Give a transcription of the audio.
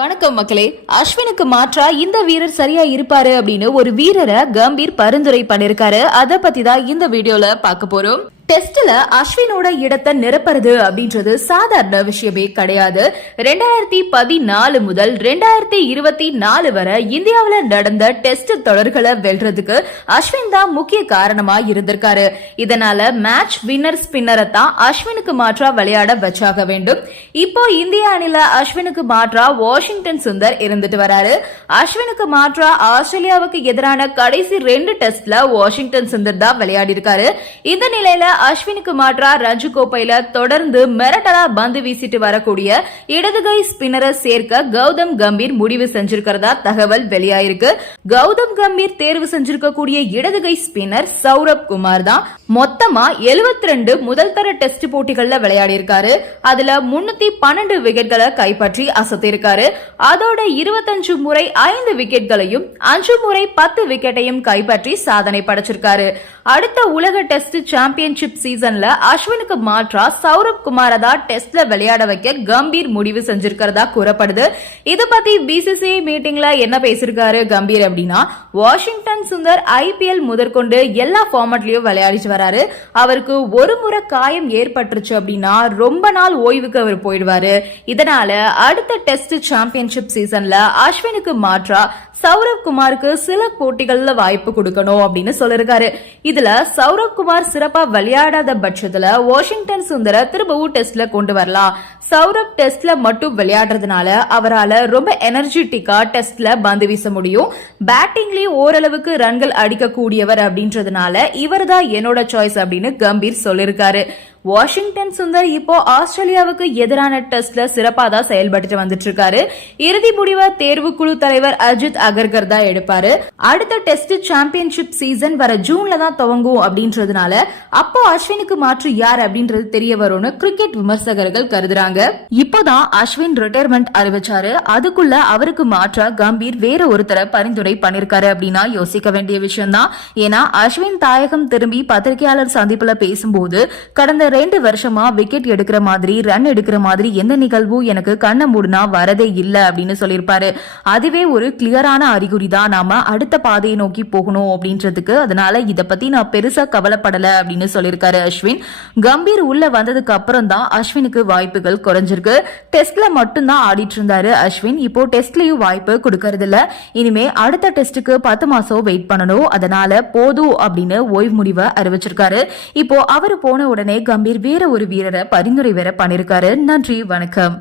வணக்கம் மக்களே. அஸ்வினுக்கு மாற்றா இந்த வீரர் சரியா இருப்பாரு அப்படின்னு ஒரு வீரரை கம்பீர் பரிந்துரை பண்ணிருக்காரு. அத பத்தி தான் இந்த வீடியோல பார்க்க போறோம். டெஸ்ட்ல அஸ்வினோட இடத்தை நிரப்புறது அப்படின்றது சாதாரண விஷயமே கிடையாது. 2014 முதல் 2024 வரை இந்தியாவில நடந்த டெஸ்ட் தொடர்களை வெல்றதுக்கு அஸ்வின் தான் முக்கிய காரணமா இருந்திருக்காரு. இதனால மேட்ச் வின்னர் ஸ்பின்னரை தான் அஸ்வினுக்கு மாற்றா விளையாட வச்சாக வேண்டும். இப்போ இந்திய அணில அஸ்வினுக்கு மாற்றா வாஷிங்டன் சுந்தர் இருந்துட்டு வராரு. அஸ்வினுக்கு மாற்றா ஆஸ்திரேலியாவுக்கு எதிரான கடைசி 2 டெஸ்ட்ல வாஷிங்டன் சுந்தர் தான் விளையாடி இருக்காரு. இந்த நிலையில அஸ்வினுக்கு மாற்றா ரஞ்சி கோப்பையில தொடர்ந்து மிரட்டலா பந்து வீசிட்டு வரக்கூடிய இடதுகை ஸ்பின்னரை சேர்க்க கௌதம் கம்பீர் முடிவு செஞ்சிருக்கிறதா தகவல் வெளியாயிருக்கு. கௌதம் கம்பீர் தேர்வு செஞ்சிருக்கக்கூடிய இடதுகை ஸ்பின்னர் சௌரப் குமார் தான். மொத்தமா 72 முதல் தர டெஸ்ட் போட்டிகள்ல விளையாடி இருக்காரு. அதுல 312 விக்கெட்களை கைப்பற்றி அசத்திருக்காரு. அதோட 25 முறை 5 விக்கெட்களையும் 5 முறை 10 விக்கெட்டையும் கைப்பற்றி சாதனை படைச்சிருக்காரு. அடுத்த உலக டெஸ்ட் சாம்பியன்ஷிப் சீசன்ல அஸ்வினுக்கு மாற்றா சௌரப் குமார தான் டெஸ்ட்ல விளையாட வைக்க கம்பீர் முடிவு செஞ்சிருக்கிறதா கூறப்படுது. இது பத்தி பிசிசிஐ மீட்டிங்ல என்ன பேசிருக்காரு கம்பீர் அப்படின்னா, வாஷிங்டன் சுந்தர் IPL முதற்கொண்டு எல்லா ஃபார்மட்லயும் விளையாடிச்சு வராரு. அவருக்கு ஒரு முறை காயம் ஏற்பட்டுருச்சு அப்படின்னா ரொம்ப நாள் ஓய்வுக்கு அவர் போயிடுவாரு. இதனால அடுத்த டெஸ்ட் சாம்பியன்ஷிப் சீசன்ல அஸ்வினுக்கு மாற்றா சௌரவ் குமாருக்கு சில போட்டிகள்ல வாய்ப்பு கொடுக்கணும் அப்படின்னு சொல்லிருக்காரு. இதுல சௌரவ் குமார் சிறப்பா விளையாடாத பட்சத்துல வாஷிங்டன் சுந்தர திரும்பவும் டெஸ்ட்ல கொண்டு வரலாம். சௌரவ் டெஸ்ட்ல மட்டும் விளையாடுறதுனால அவரால் ரொம்ப எனர்ஜெட்டிக்கா டெஸ்ட்ல பந்து வீச முடியும். பேட்டிங்லயும் ஓரளவுக்கு ரன்கள் அடிக்கக்கூடியவர் அப்படின்றதுனால இவர் தான் என்னோட சாய்ஸ் அப்படின்னு கம்பீர் சொல்லிருக்காரு. வாஷிங்டன் சுந்தர் இப்போ ஆஸ்திரேலியாவுக்கு எதிரான டெஸ்ட்ல சிறப்பா தான் செயல்பட்டு வந்துட்டு இருக்காரு. இறுதி முடிவை தேர்வுக்குழு தலைவர் அஜித் அகர்கர் தான் எடுப்பாரு. அடுத்த டெஸ்ட் சாம்பியன்ஷிப் சீசன் வர ஜூன்ல தான் துவங்கும் அப்படின்றதுனால அப்போ அஸ்வினுக்கு மாற்று யார் அப்படின்றது தெரிய வரும்னு கிரிக்கெட் விமர்சகர்கள் கருதுறாங்க. இப்போதான் அஸ்வின் ரிட்டையர்மெண்ட் அறிவிச்சாரு. அதுக்குள்ள அவருக்கு மாற்றா கம்பீர் வேற ஒருத்தர பரிந்துரை பண்ணிருக்காரு அப்படின்னா யோசிக்க வேண்டிய விஷயம் தான். ஏன்னா அஸ்வின் தாயகம் திரும்பி பத்திரிகையாளர் சந்திப்புல பேசும்போது கடந்த 2 வருஷமா விக்கெட் எடுக்கிற மாதிரி ரன் எடுக்கிற மாதிரி எந்த நிகழ்வும் எனக்கு கண்ண மூடுனா வரதே இல்ல அப்படின்னு சொல்லியிருப்பாரு. அதுவே ஒரு கிளியரான அறிகுறி தான் நாம அடுத்த பாதையை நோக்கி போகணும் அப்படின்றதுக்கு. அதனால இத பத்தி நான் பெருசா கவலைப்படல அப்படின்னு சொல்லியிருக்காரு அஸ்வின். கம்பீர் உள்ள வந்ததுக்கு அப்புறம் தான் அஸ்வினுக்கு வாய்ப்புகள் குறைஞ்சிருக்கு. டெஸ்ட்ல மட்டும் தான் ஆடிட்டு இருந்தாரு அஸ்வின். இப்போ டெஸ்ட்லயும் வாய்ப்பு கொடுக்கறது இல்ல. இனிமே அடுத்த டெஸ்டுக்கு 10 மாசம் வெயிட் பண்ணணும். அதனால போதும் அப்படின்னு ஓய்வு முடிவை அறிவிச்சிருக்காரு. இப்போ அவரு போன உடனே கம்பீர் வேற ஒரு வீரரை பரிந்துரை வேற பண்ணிருக்காரு. நன்றி, வணக்கம்.